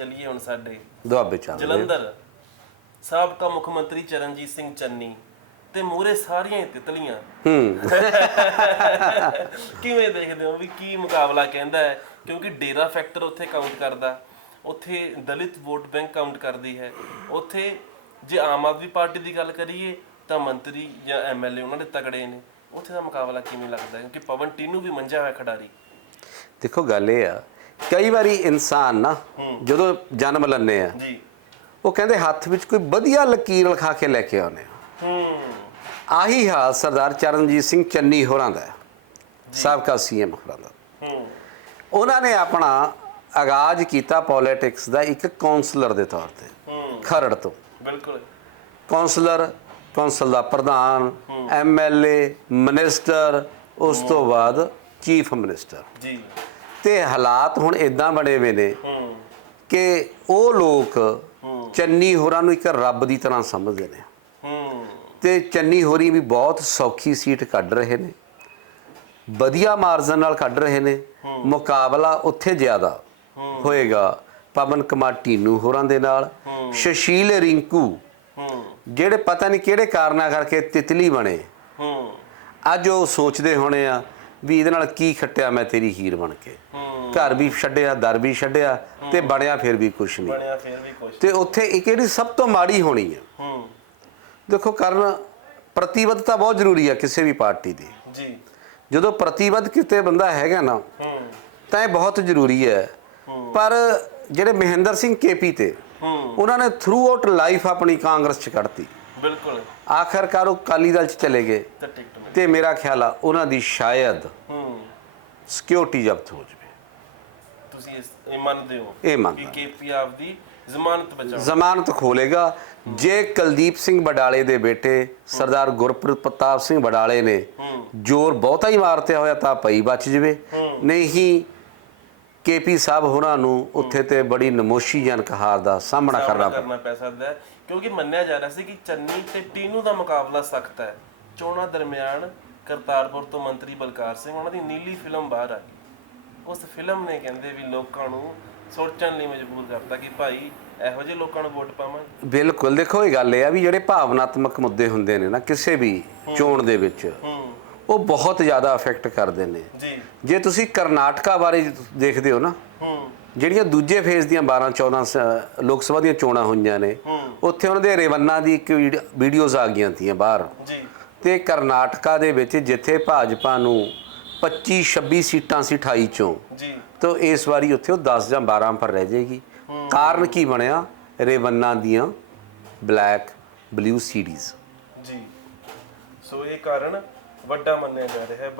ਚੱਲੀਏ ਹੁਣ ਸਾਡੇ। ਦੁਆਬੇ ਚੱਲਦੇ ਆ। ਜਲੰਧਰ ਸਾਬਕਾ ਮੁੱਖ ਮੰਤਰੀ ਚਰਨਜੀਤ ਸਿੰਘ ਚੰਨੀ ਤੇ ਮੂਰੇ ਸਾਰੀਆਂ ਹੀ ਤਿਤਲੀਆਂ। ਹੂੰ। ਕਿਵੇਂ ਦੇਖਦੇ ਹੋ ਵੀ ਕੀ ਮੁਕਾਬਲਾ ਕਹਿੰਦਾ ਹੈ? ਕਿਉਂਕਿ ਡੇਰਾ ਫੈਕਟਰ ਉੱਥੇ ਕਾਊਂਟ ਕਰਦਾ। ਉੱਥੇ ਦਲਿਤ ਵੋਟ ਬੈਂਕ ਕਾਊਂਟ ਕਰਦੀ ਹੈ। ਉੱਥੇ ਜੇ ਆਮ ਆਦਮੀ ਪਾਰਟੀ ਦੀ ਗੱਲ ਕਰੀਏ ਤਾਂ ਮੰਤਰੀ ਜਾਂ ਐਮਐਲਏ ਉਹਨਾਂ ਦੇ ਤਗੜੇ ਨੇ। ਉੱਥੇ ਦਾ ਮੁਕਾਬਲਾ ਕਿਵੇਂ ਲੱਗਦਾ ਹੈ? ਕਿਉਂਕਿ ਪਵਨ ਟੀਨੂ ਵੀ ਮੰਜਾ ਹੋਇਆ ਖਿਡਾਰੀ। ਦੇਖੋ ਗੱਲ ਇਹ ਆ ਕਈ ਵਾਰੀ ਇਨਸਾਨ ਨਾ ਜਦੋਂ ਜਨਮ ਲੈਂਦੇ ਆ ਜੀ। ਉਹ ਕਹਿੰਦੇ ਹੱਥ ਵਿੱਚ ਕੋਈ ਵਧੀਆ ਲਕੀਰ ਲਿਖਾ ਕੇ ਲੈ ਕੇ ਆਉਨੇ ਆ। ਹੂੰ। ਆਹੀ ਹਾਲ ਸਰਦਾਰ ਚਰਨਜੀਤ ਸਿੰਘ ਚੰਨੀ ਹੋਰਾਂ ਦਾ ਸਾਬਕਾ ਸੀਐਮ ਹੋਰਾਂ ਦਾ। ਹੂੰ। ਉਹਨਾਂ ਨੇ ਆਪਣਾ ਆਗਾਜ਼ ਕੀਤਾ ਪੋਲਿਟਿਕਸ ਦਾ ਇੱਕ ਕਾਉਂਸਲਰ ਦੇ ਤੌਰ ਤੇ ਹੂੰ। ਖਰੜ ਤੋਂ। ਬਿਲਕੁਲ। ਕਾਉਂਸਲਰ ਕਾਉਂਸਲ ਦਾ ਪ੍ਰਧਾਨ ਐਮਐਲਏ ਮਿਨਿਸਟਰ ਉਸ ਤੋਂ ਬਾਅਦ ਚੀਫ ਮਿਨਿਸਟਰ ਜੀ। ਤੇ ਹਾਲਾਤ ਹੁਣ ਇਦਾਂ ਬਣੇ ਹੋਏ ਨੇ ਕਿ ਉਹ ਲੋਕ ਚੰਨੀ ਹੋਰਾਂ ਨੂੰ ਇੱਕ ਰੱਬ ਦੀ ਤਰ੍ਹਾਂ ਸਮਝਦੇ ਨੇ। ਤੇ ਚੰਨੀ ਹੋਰੀ ਵੀ ਬਹੁਤ ਸੌਖੀ ਸੀਟ ਕੱਢ ਰਹੇ ਨੇ। ਵਧੀਆ ਮਾਰਜਨ ਨਾਲ ਕੱਢ ਰਹੇ ਨੇ। ਮੁਕਾਬਲਾ ਉੱਥੇ ਜ਼ਿਆਦਾ ਹੋਏਗਾ ਪਵਨ ਕੁਮਾਰ ਟੀਨੂ ਹੋਰਾਂ ਦੇ ਨਾਲ, ਸ਼ਸ਼ੀਲ ਰਿੰਕੂ, ਜਿਹੜੇ ਪਤਾ ਨਹੀਂ ਕਿਹੜੇ ਕਾਰਨਾਂ ਕਰਕੇ ਤਿਤਲੀ ਬਣੇ। ਅੱਜ ਉਹ ਸੋਚਦੇ ਹੋਣੇ ਆ ਵੀ ਇਹਦੇ ਨਾਲ ਕੀ ਖੱਟਿਆ ਮੈਂ ਤੇਰੀ ਹੀਰ ਬਣ ਕੇ। ਘਰ ਵੀ ਛੱਡਿਆ ਦਰ ਵੀ ਛੱਡਿਆ ਤੇ ਬਣਿਆ ਫਿਰ ਵੀ ਕੁਛ ਨਹੀਂ। ਬਣਿਆ ਫਿਰ ਵੀ ਕੁਛ ਤੇ ਉੱਥੇ ਇੱਕ ਜਿਹੜੀ ਸਭ ਤੋਂ ਮਾੜੀ ਹੋਣੀ ਹੈ ਹੂੰ। ਦੇਖੋ ਕਰਨ ਪ੍ਰਤੀਬੱਧਤਾ ਬਹੁਤ ਜ਼ਰੂਰੀ ਹੈ ਕਿਸੇ ਵੀ ਪਾਰਟੀ ਦੀ। ਜੀ। ਜਦੋਂ ਪ੍ਰਤੀਬੱਧ ਕਿਤੇ ਬੰਦਾ ਹੈਗਾ ਨਾ ਹੂੰ। ਤਾਂ ਇਹ ਬਹੁਤ ਜ਼ਰੂਰੀ ਹੈ। ਪਰ ਜਿਹੜੇ ਮਹਿੰਦਰ ਸਿੰਘ ਕੇਪੀ ਤੇ ਉਹਨਾਂ ਨੇ ਥਰੂ ਆਊਟ ਲਾਈਫ ਆਪਣੀ ਕਾਂਗਰਸ ਚ ਕੱਢਤੀ। ਬਿਲਕੁਲ। ਆਖਰਕਾਰ ਉਹ ਕਾਲੀ ਦਲ ਚ ਚਲੇ ਗਏ। ਤੇ ਟਿਕਟ ਮਿਲ। ਤੇ ਮੇਰਾ ਖਿਆਲ ਆ ਉਹਨਾਂ ਦੀ ਸ਼ਾਇਦ ਹੂੰ। ਸਿਕਿਉਰਿਟੀ ਜ਼ਬਤ ਹੋ ਜਾਵੇ। ਤੁਸੀਂ ਇਸ ਇਹ ਮੰਨਦੇ ਹੋ? ਇਹ ਕਿ ਮੰਨਦਾ ਕੇਪੀ ਆਪਦੀ ਜ਼ਮਾਨਤ ਬਚਾਓ ਜ਼ਮਾਨਤ ਖੋਲੇਗਾ। ਜੇ ਕੁਲਦੀਪ ਸਿੰਘ ਬਡਾਲੇ ਦੇ ਬੇਟੇ ਸਰਦਾਰ ਗੁਰਪ੍ਰੀਤ ਪ੍ਰਤਾਪ ਸਿੰਘ ਬਡਾਲੇ ਨੇ ਜ਼ੋਰ ਬਹੁਤਾ ਹੀ ਮਾਰਤਿਆ ਹੋਇਆ ਤਾਂ ਪਈ ਬਚ ਜਵੇ। ਨਹੀਂ ਕੇਪੀ ਸਾਹਿਬ ਹੋਰਾਂ ਨੂੰ ਉੱਥੇ ਤੇ ਬੜੀ ਨਮੋਸ਼ੀਜਨਕ ਹਾਰ ਦਾ ਸਾਹਮਣਾ ਕਰਨਾ ਕਰਨਾ ਪੈ ਸਕਦਾ ਹੈ ਕਿਉਂਕਿ ਮੰਨਿਆ ਜਾ ਰਿਹਾ ਸੀ ਕਿ ਚੰਨੀ ਤੇ ਟੀਨੂ ਦਾ ਮੁਕਾਬਲਾ ਸਖਤ ਹੈ। ਚੋਣਾਂ ਦਰਮਿਆਨ ਕਰਤਾਰਪੁਰ ਤੋਂ ਮੰਤਰੀ ਬਲਕਾਰ ਸਿੰਘ ਉਹਨਾਂ ਦੀ ਨੀਲੀ ਫਿਲਮ ਬਾਹਰ ਆ ਗਈ ਉਸ ਫਿਲਮ ਨੇ ਕਹਿੰਦੇ ਵੀ ਲੋਕਾਂ ਨੂੰ ਸੋਚਣ ਲਈ ਮਜਬੂਰ ਕਰਤਾ ਕਿ ਭਾਈ ਇਹੋ ਜਿਹੇ ਲੋਕਾਂ ਨੂੰ ਵੋਟ ਪਾਵਾਂਗੇ। ਬਿਲਕੁਲ ਦੇਖੋ ਇਹ ਗੱਲ ਇਹ ਆ ਵੀ ਜਿਹੜੇ ਭਾਵਨਾਤਮਕ ਮੁੱਦੇ ਹੁੰਦੇ ਨੇ ਨਾ ਕਿਸੇ ਵੀ ਚੋਣ ਦੇ ਵਿੱਚ ਹੂੰ। ਉਹ ਬਹੁਤ ਜ਼ਿਆਦਾ ਅਫੈਕਟ ਕਰਦੇ ਨੇ। ਜੀ। ਜੇ ਤੁਸੀਂ ਕਰਨਾਟਕਾ ਬਾਰੇ ਦੇਖਦੇ ਹੋ ਨਾ ਹੂੰ। ਜਿਹੜੀਆਂ ਦੂਜੇ ਫੇਜ਼ ਦੀਆਂ 12 14 ਸ- ਲੋਕ ਸਭਾ ਦੀਆਂ ਚੋਣਾਂ ਹੋਈਆਂ ਨੇ ਉੱਥੇ ਉਹਨਾਂ ਦੇ ਰੇਵੰਨਾ ਦੀ ਇੱਕ ਵੀਡ- ਵੀਡੀਓਜ਼ ਆ ਗਈਆਂ ਤੀਆਂ ਬਾਹਰ। ਜੀ। ਤੇ ਕਰਨਾਟਕਾ ਦੇ ਵਿੱਚ ਜਿੱਥੇ ਭਾਜਪਾ ਨੂੰ 25 26 ਸੀਟਾਂ ਸੀ 28 ਚੋਂ ਜੀ। ਤਾਂ ਇਸ ਵਾਰੀ ਉੱਥੇ ਉਹ 10 ਜਾਂ 12 ਪਰ ਰਹਿ ਜਾਏਗੀ। ਕਾਰਨ ਕੀ ਬਣਿਆ? ਰੇਵੰਨਾ ਦੀਆਂ ਬਲੈਕ ਬਲੂ ਸੀਡੀਜ਼ ਜੀ। ਸੋ ਇਹ ਕਾਰਨ ਵੱਡਾ ਮੰਨਿਆ ਜਾ ਰਿਹਾ ਹੈ। ਬਾਈ